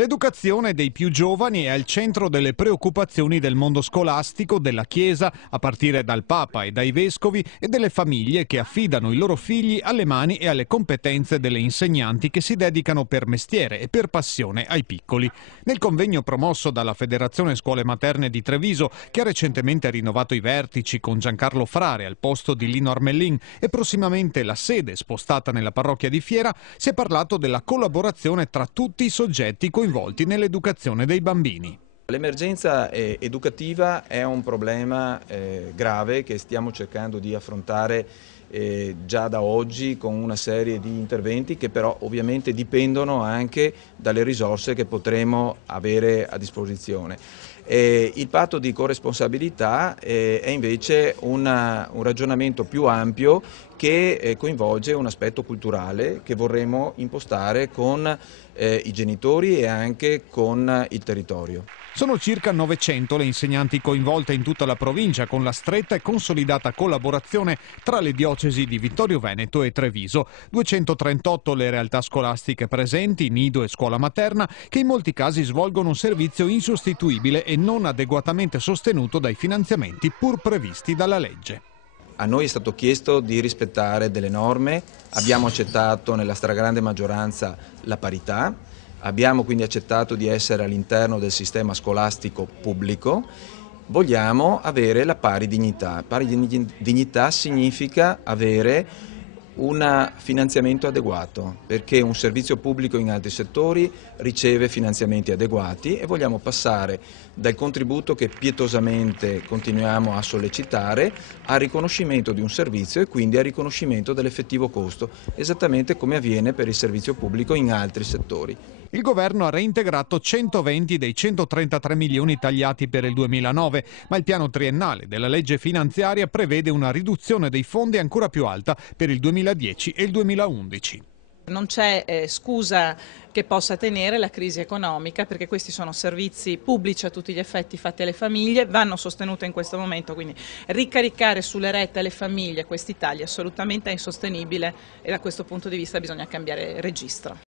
L'educazione dei più giovani è al centro delle preoccupazioni del mondo scolastico, della Chiesa, a partire dal Papa e dai Vescovi, e delle famiglie che affidano i loro figli alle mani e alle competenze delle insegnanti che si dedicano per mestiere e per passione ai piccoli. Nel convegno promosso dalla Federazione Scuole Materne di Treviso, che ha recentemente rinnovato i vertici con Giancarlo Frare al posto di Lino Armellin e prossimamente la sede spostata nella parrocchia di Fiera, si è parlato della collaborazione tra tutti i soggetti coinvolti nell'educazione dei bambini. L'emergenza educativa è un problema grave che stiamo cercando di affrontare già da oggi con una serie di interventi che però ovviamente dipendono anche dalle risorse che potremo avere a disposizione. Il patto di corresponsabilità è invece un ragionamento più ampio che coinvolge un aspetto culturale che vorremmo impostare con i genitori e anche con il territorio. Sono circa 900 le insegnanti coinvolte in tutta la provincia, con la stretta e consolidata collaborazione tra le diocesi di Vittorio Veneto e Treviso. 238 le realtà scolastiche presenti, nido e scuola materna, che in molti casi svolgono un servizio insostituibile e non adeguatamente sostenuto dai finanziamenti pur previsti dalla legge. A noi è stato chiesto di rispettare delle norme, abbiamo accettato nella stragrande maggioranza la parità, abbiamo quindi accettato di essere all'interno del sistema scolastico pubblico, vogliamo avere la pari dignità. Pari dignità significa avere un finanziamento adeguato, perché un servizio pubblico in altri settori riceve finanziamenti adeguati e vogliamo passare dal contributo che pietosamente continuiamo a sollecitare al riconoscimento di un servizio e quindi al riconoscimento dell'effettivo costo, esattamente come avviene per il servizio pubblico in altri settori. Il governo ha reintegrato 120 dei 133 milioni tagliati per il 2009, ma il piano triennale della legge finanziaria prevede una riduzione dei fondi ancora più alta per il 2010 e il 2011. Non c'è scusa che possa tenere la crisi economica, perché questi sono servizi pubblici a tutti gli effetti fatti alle famiglie, vanno sostenute in questo momento, quindi ricaricare sulle rette alle famiglie questi tagli assolutamente è insostenibile e da questo punto di vista bisogna cambiare registro.